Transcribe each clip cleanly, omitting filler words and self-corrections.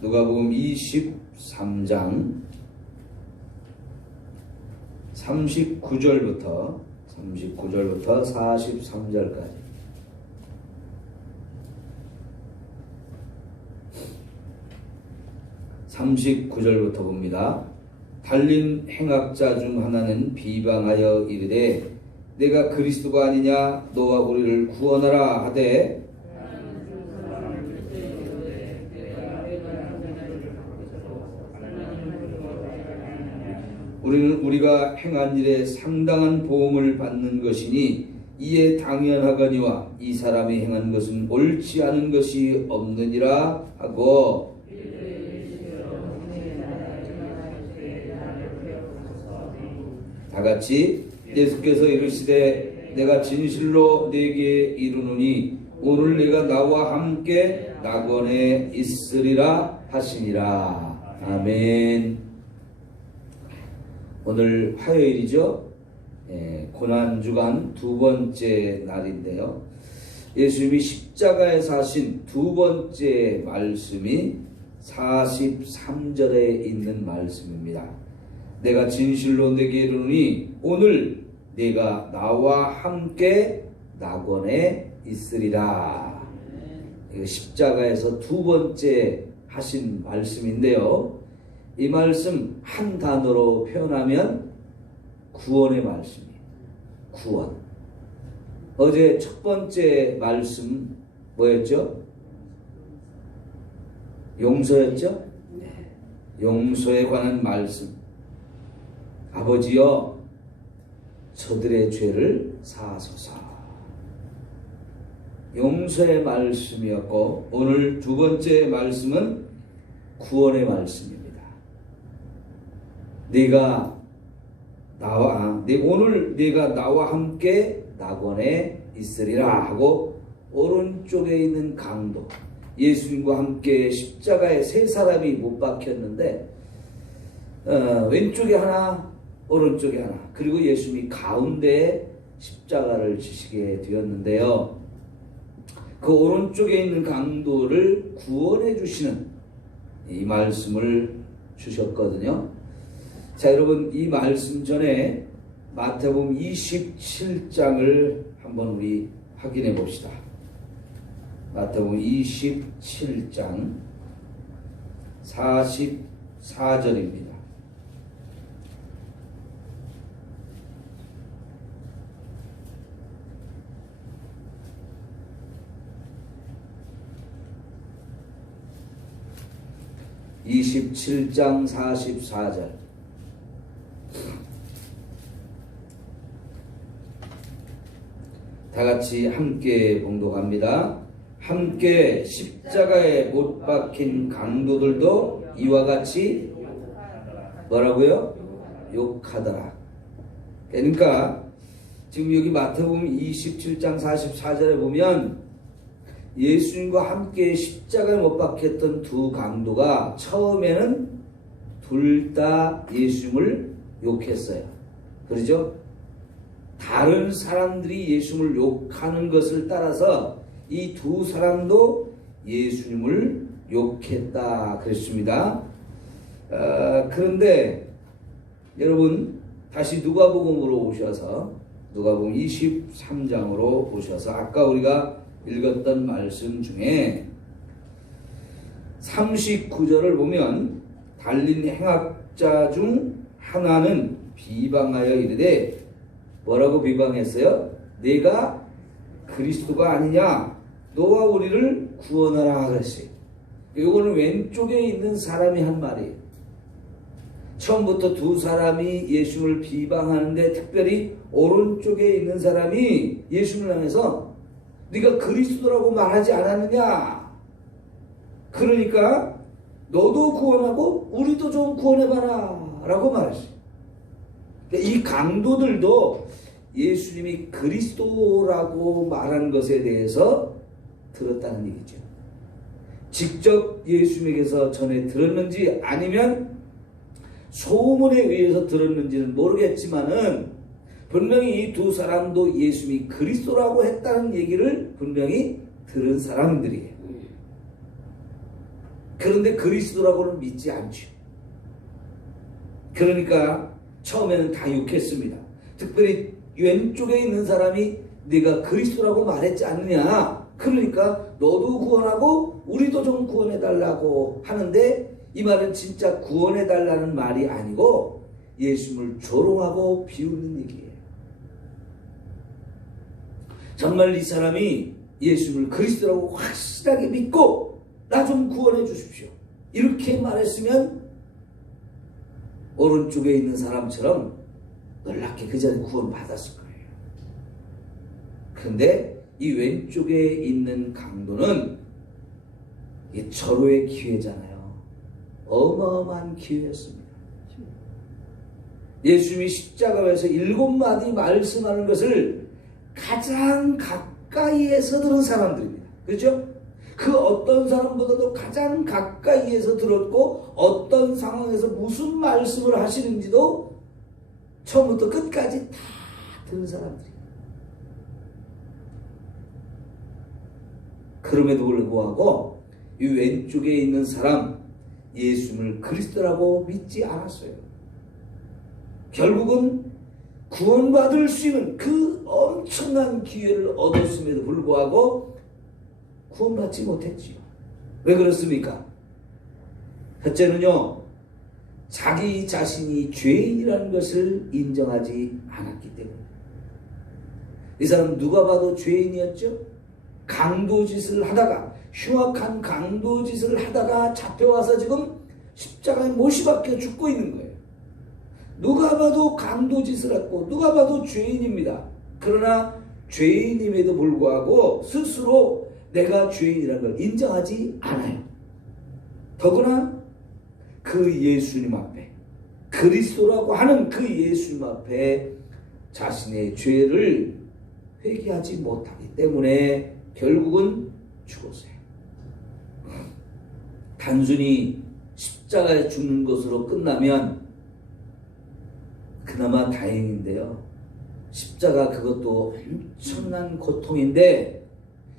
누가복음 23장 39절부터 43절까지. (39절부터) 봅니다. 달린 행악자 중 하나는 비방하여 이르되 내가 그리스도가 아니냐 너와 우리를 구원하라 하되 우리는 우리가 행한 일에 상당한 보응을 받는 것이니 이에 당연하거니와 이 사람이 행한 것은 옳지 않은 것이 없느니라 하고, 다같이 예수께서 이르시되 내가 진실로 네게 이르노니 오늘 내가 나와 함께 낙원에 있으리라 하시니라. 아멘. 오늘 화요일이죠. 고난주간 두 번째 날인데요. 예수님이 십자가에서 하신 두 번째 말씀이 43절에 있는 말씀입니다. 내가 진실로 네게 이르노니 오늘 네가 나와 함께 낙원에 있으리라. 십자가에서 두 번째 하신 말씀인데요. 이 말씀 한 단어로 표현하면 구원의 말씀이에요. 구원. 어제 첫 번째 말씀 뭐였죠? 용서였죠? 용서에 관한 말씀. 아버지여 저들의 죄를 사하소서. 용서의 말씀이었고, 오늘 두 번째 말씀은 구원의 말씀입니다. 오늘 네가 나와 함께 낙원에 있으리라 하고, 오른쪽에 있는 강도, 예수님과 함께 십자가에 세 사람이 못 박혔는데 왼쪽에 하나, 오른쪽에 하나, 그리고 예수님이 가운데에 십자가를 지시게 되었는데요. 그 오른쪽에 있는 강도를 구원해 주시는 이 말씀을 주셨거든요. 자, 여러분, 이 말씀 전에 마태복음 27장을 한번 우리 확인해 봅시다. 마태복음 27장 44절입니다. (27장 44절) 다같이 함께 봉독합니다. 함께 십자가에 못 박힌 강도들도 이와 같이 뭐라고요? 욕하더라. 그러니까 지금 여기 마태복음 27장 44절에 보면 예수님과 함께 십자가에 못 박혔던 두 강도가 처음에는 둘 다 예수님을 욕했어요. 그렇죠? 다른 사람들이 예수님을 욕하는 것을 따라서 이 두 사람도 예수님을 욕했다 그랬습니다. 그런데 여러분 다시 누가복음으로 오셔서 누가복음 23장으로 오셔서 아까 우리가 읽었던 말씀 중에 39절을 보면 달린 행악자 중 하나는 비방하여 이르되 뭐라고 비방했어요? 내가 그리스도가 아니냐 너와 우리를 구원하라 그랬어요. 이거는 왼쪽에 있는 사람이 한 말이에요. 처음부터 두 사람이 예수님을 비방하는데 특별히 오른쪽에 있는 사람이 예수님을 향해서 네가 그리스도라고 말하지 않았느냐, 그러니까 너도 구원하고 우리도 좀 구원해봐라 라고 말했어요. 이 강도들도 예수님이 그리스도라고 말한 것에 대해서 들었다는 얘기죠. 직접 예수님에게서 전해 들었는지 아니면 소문에 의해서 들었는지는 모르겠지만은 분명히 이 두 사람도 예수님이 그리스도라고 했다는 얘기를 분명히 들은 사람들이에요. 그런데 그리스도라고는 믿지 않죠. 그러니까 처음에는 다 욕했습니다. 특별히 왼쪽에 있는 사람이 네가 그리스도라고 말했지 않느냐. 그러니까 너도 구원하고 우리도 좀 구원해달라고 하는데, 이 말은 진짜 구원해달라는 말이 아니고 예수님을 조롱하고 비웃는 얘기예요. 정말 이 사람이 예수님을 그리스도라고 확실하게 믿고 나 좀 구원해 주십시오, 이렇게 말했으면 오른쪽에 있는 사람처럼 놀랍게 그 자리에 구원 받았을 거예요. 그런데 이 왼쪽에 있는 강도는 이게 절호의 기회잖아요. 어마어마한 기회였습니다. 예수님이 십자가에서 7마디 말씀하는 것을 가장 가까이에서 들은 사람들입니다. 그렇죠? 그 어떤 사람보다도 가장 가까이에서 들었고, 어떤 상황에서 무슨 말씀을 하시는지도 처음부터 끝까지 다 들은 사람들이에요. 그럼에도 불구하고 이 왼쪽에 있는 사람, 예수님을 그리스도라고 믿지 않았어요. 결국은 구원받을 수 있는 그 엄청난 기회를 얻었음에도 불구하고 구원받지 못했지요. 왜 그렇습니까? 첫째는요, 자기 자신이 죄인이라는 것을 인정하지 않았기 때문에. 이 사람 누가 봐도 죄인이었죠. 강도짓을 하다가, 흉악한 강도짓을 하다가 잡혀와서 지금 십자가에 못이 박혀 죽고 있는 거예요. 누가 봐도 강도짓을 했고 누가 봐도 죄인입니다. 그러나 죄인임에도 불구하고 스스로 내가 죄인이라는 걸 인정하지 않아요. 더구나 그 예수님 앞에, 그리스도라고 하는 그 예수님 앞에 자신의 죄를 회개하지 못하기 때문에 결국은 죽었어요. 단순히 십자가에 죽는 것으로 끝나면 그나마 다행인데요, 십자가 그것도 엄청난 고통인데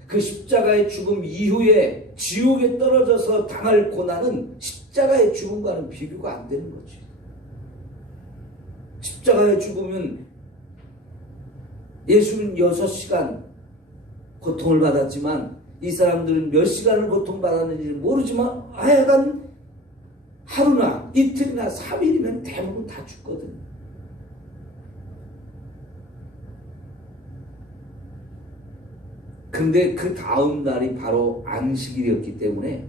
그 십자가의 죽음 이후에 지옥에 떨어져서 당할 고난은 십자가의 죽음과는 비교가 안 되는 거지. 십자가의 죽음은 예수는 6시간 고통을 받았지만 이 사람들은 몇 시간을 고통받았는지 모르지만 하여간 하루나 이틀이나 3일이면 대부분 다 죽거든. 근데 그 다음 날이 바로 안식일이었기 때문에,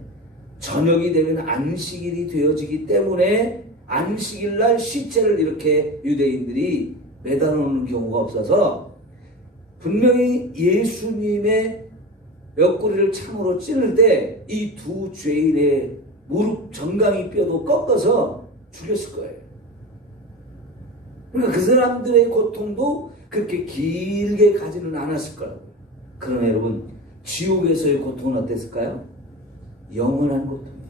저녁이 되면 안식일이 되어지기 때문에 안식일 날 시체를 이렇게 유대인들이 매달아 놓는 경우가 없어서 분명히 예수님의 옆구리를 창으로 찌를 때 이 두 죄인의 무릎 정강이 뼈도 꺾어서 죽였을 거예요. 그러니까 그 사람들의 고통도 그렇게 길게 가지는 않았을 거라고요. 그러나 여러분, 지옥에서의 고통은 어땠을까요? 영원한 고통이에요.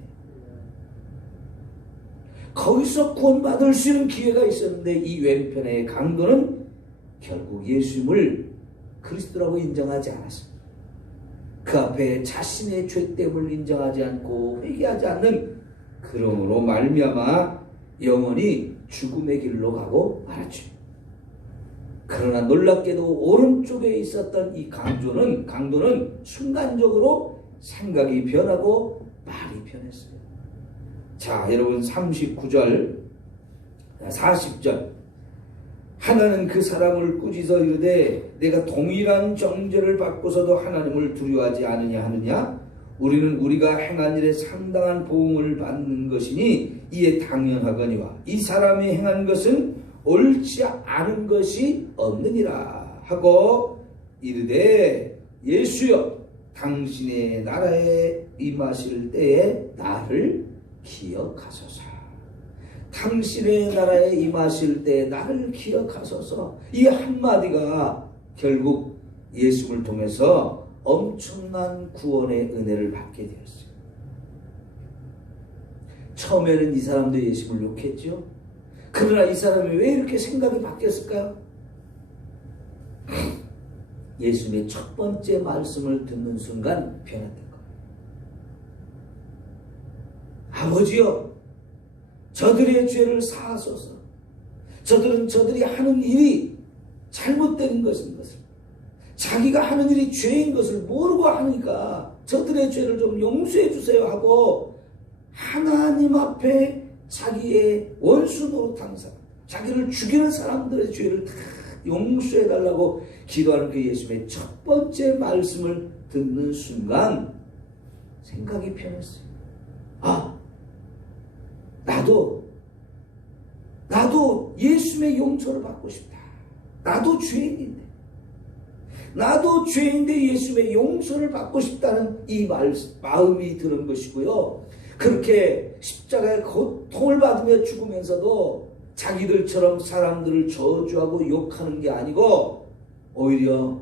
거기서 구원받을 수 있는 기회가 있었는데 이 왼편의 강도는 결국 예수님을 그리스도라고 인정하지 않았습니다. 그 앞에 자신의 죄됨을 인정하지 않고 회개하지 않는, 그러므로 말미암아 영원히 죽음의 길로 가고 말았죠. 그러나 놀랍게도 오른쪽에 있었던 이 강도는 순간적으로 생각이 변하고 말이 변했어요. 자, 여러분 39절, 40절. 하나는 그 사람을 꾸짖어 이르되 내가 동일한 정죄를 받고서도 하나님을 두려워하지 않으냐 하느냐? 우리는 우리가 행한 일에 상당한 보응을 받는 것이니 이에 당연하거니와 이 사람이 행한 것은 옳지 않은 것이 없느니라 하고 이르되 예수여 당신의 나라에 임하실 때에 나를 기억하소서. 당신의 나라에 임하실 때 나를 기억하소서. 이 한마디가 결국 예수님을 통해서 엄청난 구원의 은혜를 받게 되었어요. 처음에는 이 사람도 예수님을 욕했죠. 그러나 이 사람이 왜 이렇게 생각이 바뀌었을까요? 예수님의 첫 번째 말씀을 듣는 순간 변했던 거예요. 아버지여, 저들의 죄를 사하소서. 저들이 하는 일이 잘못된 것인 것을, 자기가 하는 일이 죄인 것을 모르고 하니까 저들의 죄를 좀 용서해 주세요 하고 하나님 앞에 자기의 원수 노릇하는 사람, 자기를 죽이는 사람들의 죄를 다 용서해 달라고 기도하는 그 예수님의 첫 번째 말씀을 듣는 순간 생각이 변했어요. 아, 나도 예수님의 용서를 받고 싶다. 나도 죄인인데 예수님의 용서를 받고 싶다는 이 마음이 드는 것이고요. 그렇게 십자가의 고통을 받으며 죽으면서도 자기들처럼 사람들을 저주하고 욕하는 게 아니고 오히려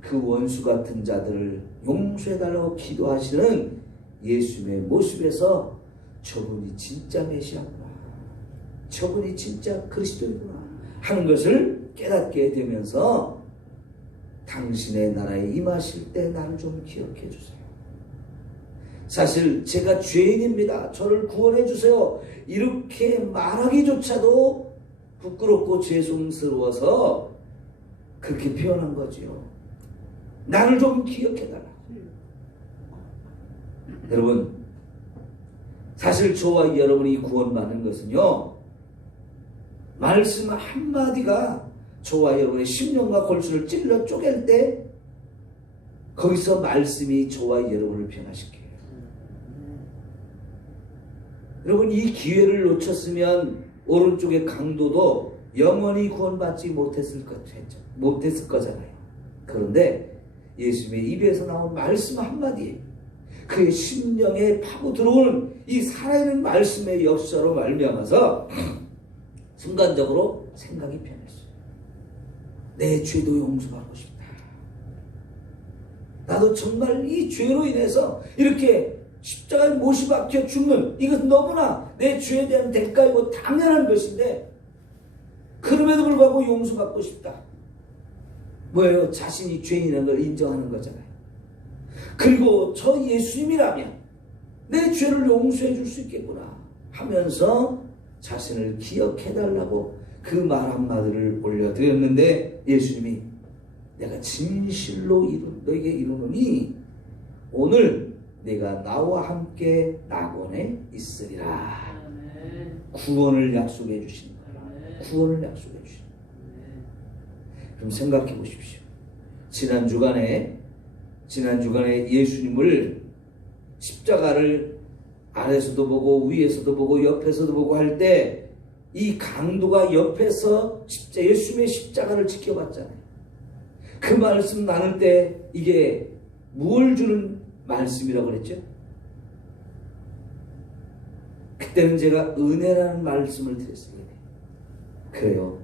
그 원수 같은 자들을 용서해달라고 기도하시는 예수님의 모습에서 저분이 진짜 메시아구나, 저분이 진짜 그리스도이구나 하는 것을 깨닫게 되면서 당신의 나라에 임하실 때 나를 좀 기억해 주세요. 사실 제가 죄인입니다. 저를 구원해 주세요. 이렇게 말하기조차도 부끄럽고 죄송스러워서 그렇게 표현한 거지요. 나를 좀 기억해 달라. 여러분, 사실 저와 여러분이 구원받는 것은요, 말씀 한마디가 저와 여러분의 심령과 골수를 찔러 쪼갤 때 거기서 말씀이 저와 여러분을 변화시켜요. 여러분, 이 기회를 놓쳤으면 오른쪽의 강도도 영원히 구원받지 못했을 거잖아요. 그런데 예수님의 입에서 나온 말씀 한마디, 그의 심령에 파고 들어오는 이 살아있는 말씀의 역사로 말미암아서 순간적으로 생각이 변했어요. 내 죄도 용서받고 싶다. 나도 정말 이 죄로 인해서 이렇게 십자가에 못이 박혀 죽는 이것은 너무나 내 죄에 대한 대가이고 당연한 것인데 그럼에도 불구하고 용서받고 싶다. 뭐예요? 자신이 죄인이라는 걸 인정하는 거잖아요. 그리고 저 예수님이라면 내 죄를 용서해 줄 수 있겠구나 하면서 자신을 기억해달라고 그 말 한마디를 올려드렸는데 예수님이 내가 진실로 너에게 이루노니 오늘 내가 나와 함께 낙원에 있으리라. 구원을 약속해 주신 거예요. 구원을 약속해 주신 거예요. 그럼 생각해 보십시오. 지난 주간에 예수님을 십자가를 아래서도 보고 위에서도 보고 옆에서도 보고 할 때 이 강도가 옆에서 예수님의 십자가를 지켜봤잖아요. 그 말씀 나눌 때 이게 무엇을 주는 말씀이라고 그랬죠? 그때는 제가 은혜라는 말씀을 드렸어요. 그래요.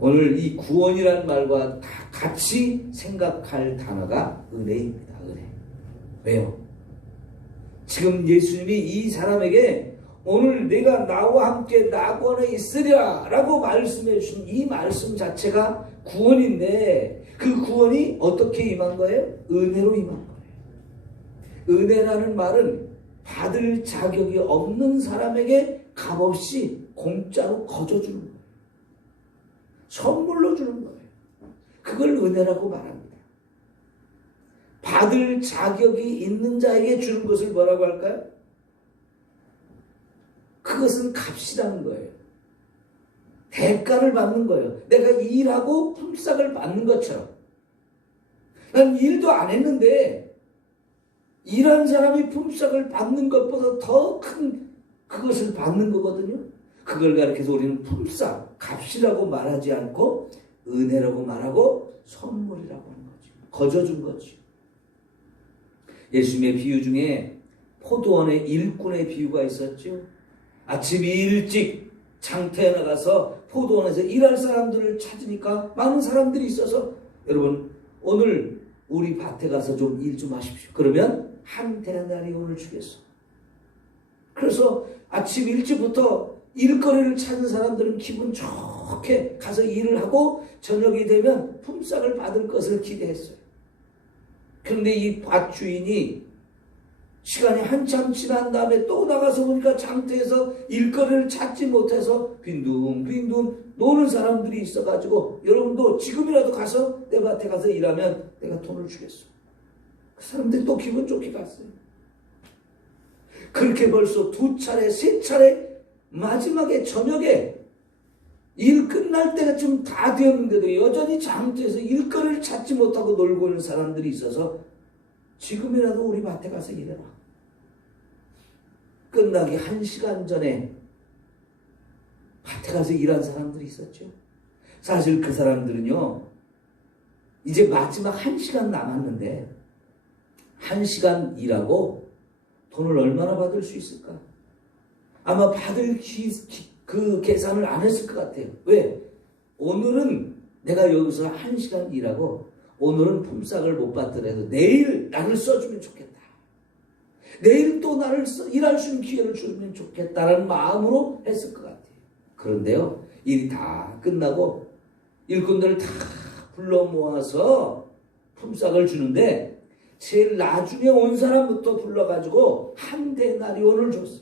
오늘 이 구원이라는 말과 다 같이 생각할 단어가 은혜입니다. 은혜. 왜요? 지금 예수님이 이 사람에게 오늘 내가 나와 함께 낙원에 있으리라 라고 말씀해 주신 이 말씀 자체가 구원인데 그 구원이 어떻게 임한 거예요? 은혜로 임한 거예요. 은혜라는 말은 받을 자격이 없는 사람에게 값없이 공짜로 거저주는 거예요. 선물로 주는 거예요. 그걸 은혜라고 말합니다. 받을 자격이 있는 자에게 주는 것을 뭐라고 할까요? 그것은 값이라는 거예요. 대가를 받는 거예요. 내가 일하고 품삯을 받는 것처럼. 난 일도 안 했는데 일한 사람이 품삯을 받는 것보다 더 큰 그것을 받는 거거든요. 그걸 가리켜서 우리는 품삯, 값이라고 말하지 않고 은혜라고 말하고 선물이라고 하는 거죠. 거저준 거죠. 예수님의 비유 중에 포도원의 일꾼의 비유가 있었죠. 아침 일찍 장터에 나가서 포도원에서 일할 사람들을 찾으니까 많은 사람들이 있어서 여러분 오늘 우리 밭에 가서 좀 일 좀 하십시오. 그러면 한 데나리온을 주겠어. 그래서 아침 일찍부터 일거리를 찾는 사람들은 기분 좋게 가서 일을 하고 저녁이 되면 품삯을 받을 것을 기대했어요. 그런데 이 밭 주인이 시간이 한참 지난 다음에 또 나가서 보니까 장터에서 일거리를 찾지 못해서 빈둥빈둥 노는 사람들이 있어가지고, 여러분도 지금이라도 가서 내 밭에 가서 일하면 내가 돈을 주겠어. 그 사람들이 또 기분 좋게 갔어요. 그렇게 벌써 2차례, 3차례 마지막에 저녁에 일 끝날 때가 좀 다 되었는데도 여전히 장터에서 일거리를 찾지 못하고 놀고 있는 사람들이 있어서, 지금이라도 우리 밭에 가서 일해라. 끝나기 1시간 전에 밭에 가서 일한 사람들이 있었죠. 사실 그 사람들은요, 이제 마지막 1시간 남았는데 1시간 일하고 돈을 얼마나 받을 수 있을까? 아마 받을 그 계산을 안 했을 것 같아요. 왜? 오늘은 내가 여기서 1시간 일하고 오늘은 품삯을 못 받더라도 내일 나를 써주면 좋겠다. 내일 또 나를 일할 수 있는 기회를 주면 좋겠다라는 마음으로 했을 것 같아요. 그런데요, 일이 다 끝나고 일꾼들을 다 불러 모아서 품삯을 주는데, 제일 나중에 온 사람부터 불러가지고 한 데나리온을 줬어요.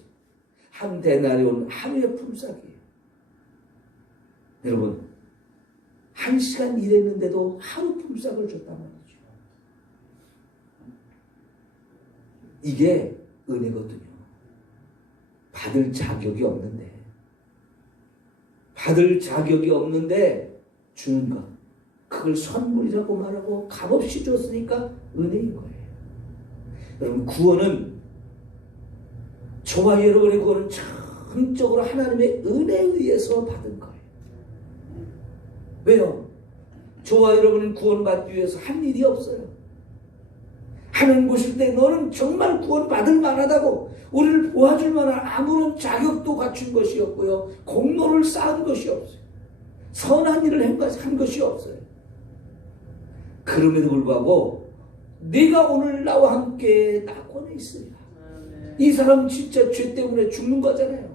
한 데나리온 하루의 품삯이에요. 여러분, 1시간 일했는데도 하루 품삯을 줬단 말이죠. 이게 은혜거든요. 받을 자격이 없는데 주는 것, 그걸 선물이라고 말하고 값없이 줬으니까 은혜인 거예요. 여러분, 구원은, 저와 여러분의 구원은 전적으로 하나님의 은혜에 의해서 받은 거예요. 왜요? 저와 여러분은 구원받기 위해서 한 일이 없어요. 하나님 보실 때 너는 정말 구원받을 만하다고, 우리를 도와줄 만한 아무런 자격도 갖춘 것이 없고요, 공로를 쌓은 것이 없어요. 선한 일을 한 것이 없어요. 그럼에도 불구하고 네가 오늘 나와 함께 낙원에 있으리라. 이 사람은 진짜 죄 때문에 죽는 거잖아요.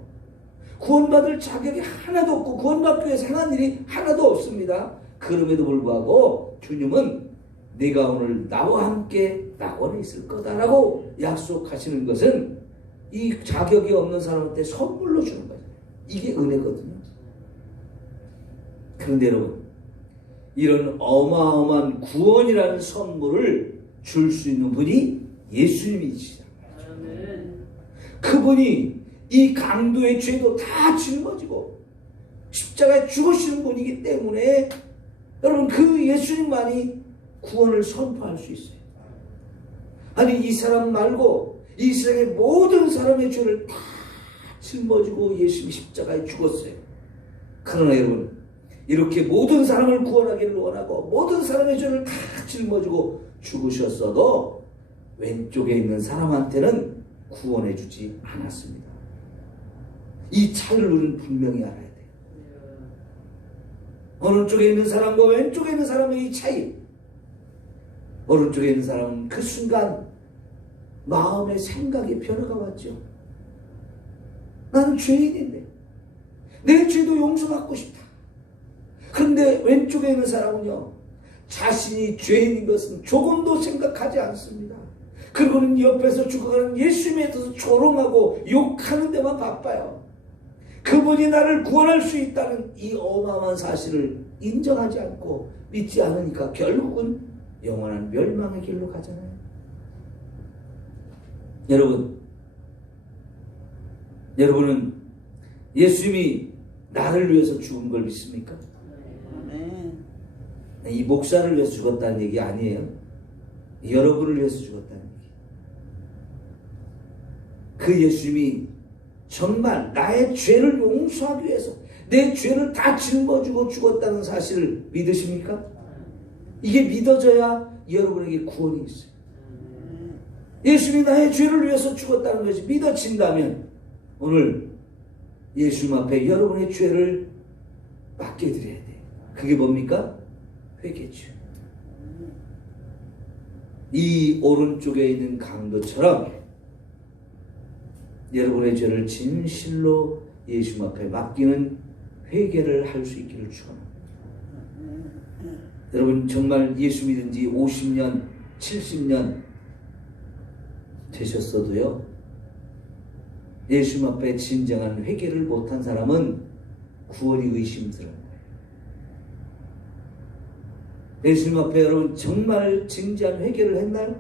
구원받을 자격이 하나도 없고 구원받기 위해서 행한 일이 하나도 없습니다. 그럼에도 불구하고 주님은 네가 오늘 나와 함께 낙원에 있을 거다라고 약속하시는 것은 이 자격이 없는 사람한테 선물로 주는 거예요. 이게 은혜거든요. 그런데 여러분, 이런 어마어마한 구원이라는 선물을 줄 수 있는 분이 예수님이시잖아요. 그분이 이 강도의 죄도 다 짊어지고 십자가에 죽으시는 분이기 때문에 여러분, 그 예수님만이 구원을 선포할 수 있어요. 아니, 이 사람 말고 이 세상의 모든 사람의 죄를 다 짊어지고 예수님이 십자가에 죽었어요. 그러나 여러분, 이렇게 모든 사람을 구원하기를 원하고 모든 사람의 죄를 다 짊어지고 죽으셨어도 왼쪽에 있는 사람한테는 구원해 주지 않았습니다. 이 차이를 우리는 분명히 알아야 돼요. 오른쪽에 있는 사람과 왼쪽에 있는 사람의 이 차이. 오른쪽에 있는 사람은 그 순간 마음의 생각의 변화가 왔죠. 나는 죄인인데 내 죄도 용서받고 싶다. 그런데 왼쪽에 있는 사람은요, 자신이 죄인인 것은 조금도 생각하지 않습니다. 그리고는 옆에서 죽어가는 예수님에 대해서 조롱하고 욕하는 데만 바빠요. 그분이 나를 구원할 수 있다는 이 어마어마한 사실을 인정하지 않고 믿지 않으니까 결국은 영원한 멸망의 길로 가잖아요. 여러분은 예수님이 나를 위해서 죽은 걸 믿습니까? 이 목사를 위해서 죽었다는 얘기 아니에요. 여러분을 위해서 죽었다는 얘기. 그 예수님이 정말 나의 죄를 용서하기 위해서 내 죄를 다 짊어지고 죽었다는 사실을 믿으십니까? 이게 믿어져야 여러분에게 구원이 있어요. 예수님이 나의 죄를 위해서 죽었다는 것이 믿어진다면 오늘 예수님 앞에 여러분의 죄를 맡겨드려야 돼요. 그게 뭡니까? 회개죠. 이 오른쪽에 있는 강도처럼 여러분의 죄를 진실로 예수님 앞에 맡기는 회개를 할 수 있기를 축원합니다. 여러분, 정말 예수 믿은 지 50년, 70년 되셨어도요, 예수님 앞에 진정한 회개를 못한 사람은 구원이 의심스러운 거예요. 예수님 앞에 여러분 정말 진지한 회개를 했나요?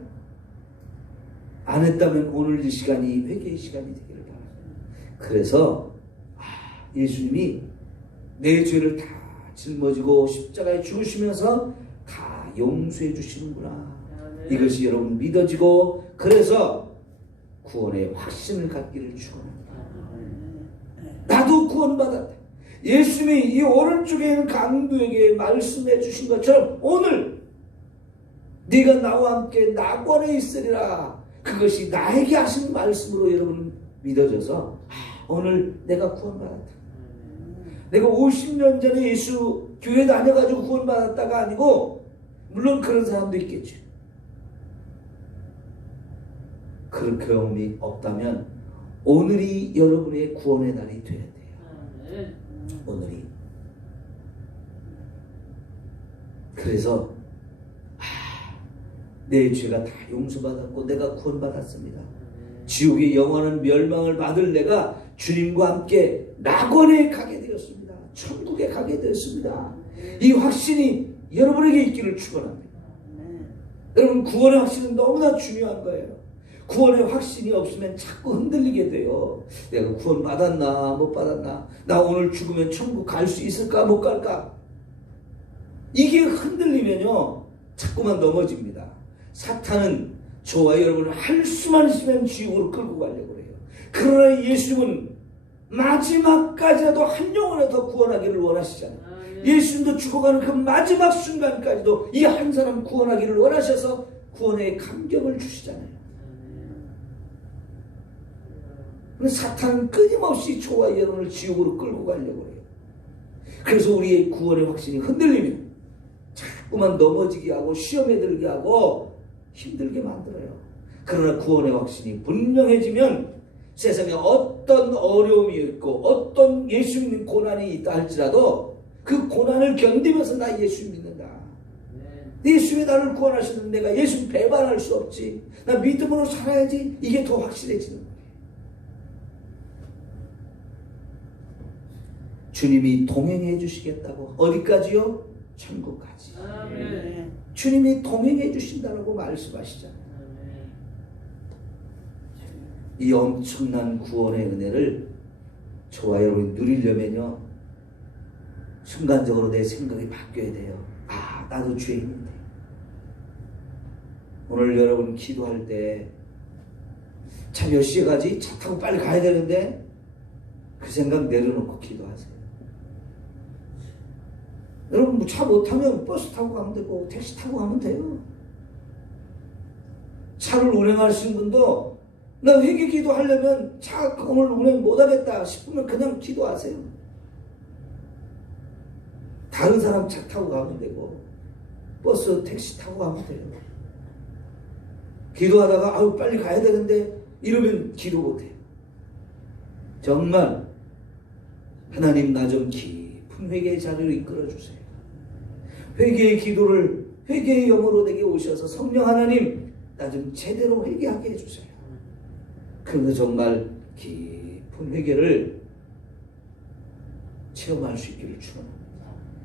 안 했다면 오늘 이 시간이 회개의 시간이 되기를 바랍니다. 그래서 예수님이 내 죄를 다 짊어지고 십자가에 죽으시면서 다 용서해 주시는구나. 이것이 여러분 믿어지고, 그래서 구원의 확신을 갖기를 축원합니다. 나도 구원받았다. 예수님이 이 오른쪽에 있는 강도에게 말씀해 주신 것처럼 오늘 네가 나와 함께 낙원에 있으리라, 그것이 나에게 하신 말씀으로 여러분 믿어져서 오늘 내가 구원받았다. 내가 50년 전에 예수 교회 다녀가지고 구원받았다가 아니고, 물론 그런 사람도 있겠죠. 그런 경험이 없다면 오늘이 여러분의 구원의 날이 되어야 돼요. 오늘이. 그래서 내 죄가 다 용서받았고 내가 구원받았습니다. 지옥의 영원한 멸망을 받을 내가 주님과 함께 낙원에 가게 되었습니다. 천국에 가게 되었습니다. 이 확신이 여러분에게 있기를 축원합니다. 여러분, 구원의 확신은 너무나 중요한 거예요. 구원의 확신이 없으면 자꾸 흔들리게 돼요. 내가 구원 받았나 못 받았나, 나 오늘 죽으면 천국 갈 수 있을까 못 갈까, 이게 흔들리면요 자꾸만 넘어집니다. 사탄은 저와 여러분을 할 수만 있으면 지옥으로 끌고 가려고 해요. 그러나 예수님은 마지막까지라도 한 영혼이라도 구원하기를 원하시잖아요. 예수님도 죽어가는 그 마지막 순간까지도 이 한 사람 구원하기를 원하셔서 구원의 감격을 주시잖아요. 사탄은 끊임없이 저와 여러분을 지옥으로 끌고 가려고 해요. 그래서 우리의 구원의 확신이 흔들리면 자꾸만 넘어지게 하고 시험에 들게 하고 힘들게 만들어요. 그러나 구원의 확신이 분명해지면 세상에 어떤 어려움이 있고 어떤 예수 믿는 고난이 있다 할지라도 그 고난을 견디면서 나 예수 믿는다. 예수님이 나를 구원하시는, 내가 예수 배반할 수 없지. 나 믿음으로 살아야지. 이게 더 확실해지는 거예요. 주님이 동행해 주시겠다고. 어디까지요? 천국까지. 아멘. 주님이 동행해 주신다고 말씀하시잖아요. 아멘. 이 엄청난 구원의 은혜를 저와 여러분이 누리려면요, 순간적으로 내 생각이 바뀌어야 돼요. 나도 죄인인데. 오늘 여러분 기도할 때 차 몇 시에 가지? 차 타고 빨리 가야 되는데, 그 생각 내려놓고 기도하세요. 여러분 차 못 타면 버스 타고 가면 되고 택시 타고 가면 돼요. 차를 운행하시는 분도 나 회개 기도하려면 차 오늘 운행 못하겠다 싶으면 그냥 기도하세요. 다른 사람 차 타고 가면 되고 버스 택시 타고 가면 돼요. 기도하다가 빨리 가야 되는데 이러면 기도 못해요. 정말 하나님 나 좀 깊은 회개의 자리로 이끌어주세요. 회개의 기도를 회개의 영으로 내게 오셔서 성령 하나님 나 좀 제대로 회개하게 해주세요. 그러면서 정말 깊은 회개를 체험할 수 있기를 축원합니다.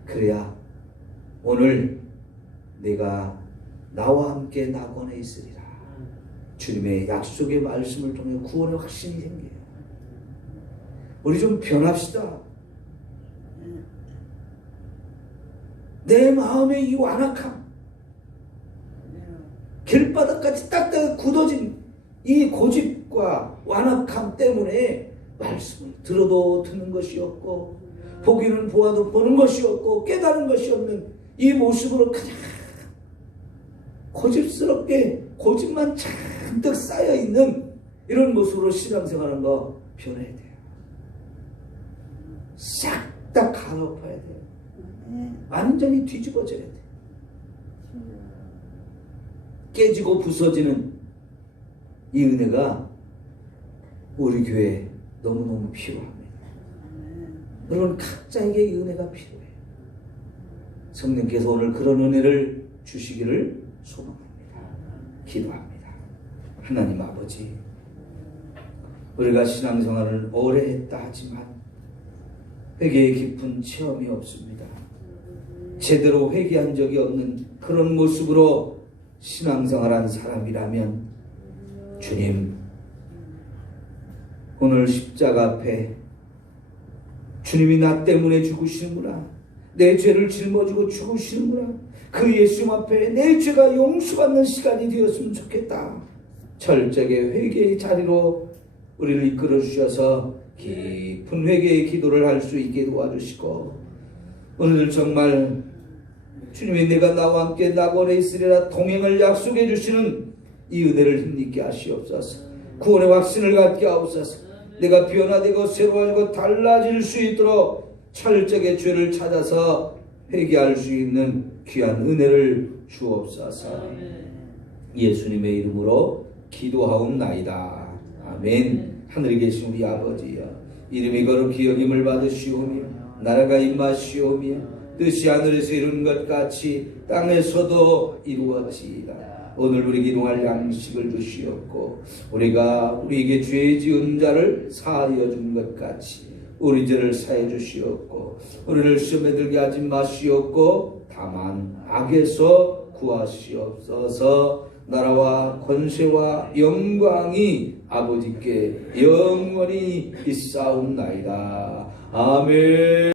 그래야 오늘 내가 나와 함께 낙원에 있으리라, 주님의 약속의 말씀을 통해 구원의 확신이 생겨요. 우리 좀 변합시다. 내 마음의 이 완악함, 길바닥까지 딱딱 굳어진 이 고집과 완악함 때문에 말씀을 들어도 듣는 것이 없고 보기는 보아도 보는 것이 없고 깨달은 것이 없는 이 모습으로 그냥 고집스럽게 고집만 잔뜩 쌓여있는 이런 모습으로 신앙생활하는 거 변해야 돼요. 싹 다 갈아엎어야 돼요. 완전히 뒤집어져야 돼요. 깨지고 부서지는 이 은혜가 우리 교회에 너무너무 필요합니다. 여러분 각자에게 이 은혜가 필요해요. 성령께서 오늘 그런 은혜를 주시기를 소망합니다. 기도합니다. 하나님 아버지, 우리가 신앙생활을 오래 했다 하지만 회개의 깊은 체험이 없습니다. 제대로 회개한 적이 없는 그런 모습으로 신앙생활한 사람이라면 주님, 오늘 십자가 앞에 주님이 나 때문에 죽으시는구나, 내 죄를 짊어지고 죽으시는구나, 그 예수님 앞에 내 죄가 용서받는 시간이 되었으면 좋겠다. 철저하게 회개의 자리로 우리를 이끌어 주셔서 깊은 회개의 기도를 할 수 있게 도와주시고, 오늘 정말 주님이 내가 나와 함께 낙원에 있으리라 동행을 약속해 주시는 이 은혜를 힘있게 하시옵소서. 구원의 확신을 갖게 하옵소서. 내가 변화되고 새로워지고 달라질 수 있도록 철저하게 죄를 찾아서 회개할 수 있는 귀한 은혜를 주옵소서. 예수님의 이름으로 기도하옵나이다. 아멘. 하늘에 계신 우리 아버지여, 이름이 거룩히 여김을 받으시오며 나라가 임하시오며 뜻이 하늘에서 이룬 것 같이 땅에서도 이루어지이다. 오늘 우리 기도할 양식을 주시옵고, 우리가 우리에게 죄 지은 자를 사하여 준 것 같이 우리 죄를 사해 주시옵고, 우리를 시험에 들게 하지 마시옵고 다만 악에서 구하시옵소서. 나라와 권세와 영광이 아버지께 영원히 있사옵나이다. 아멘.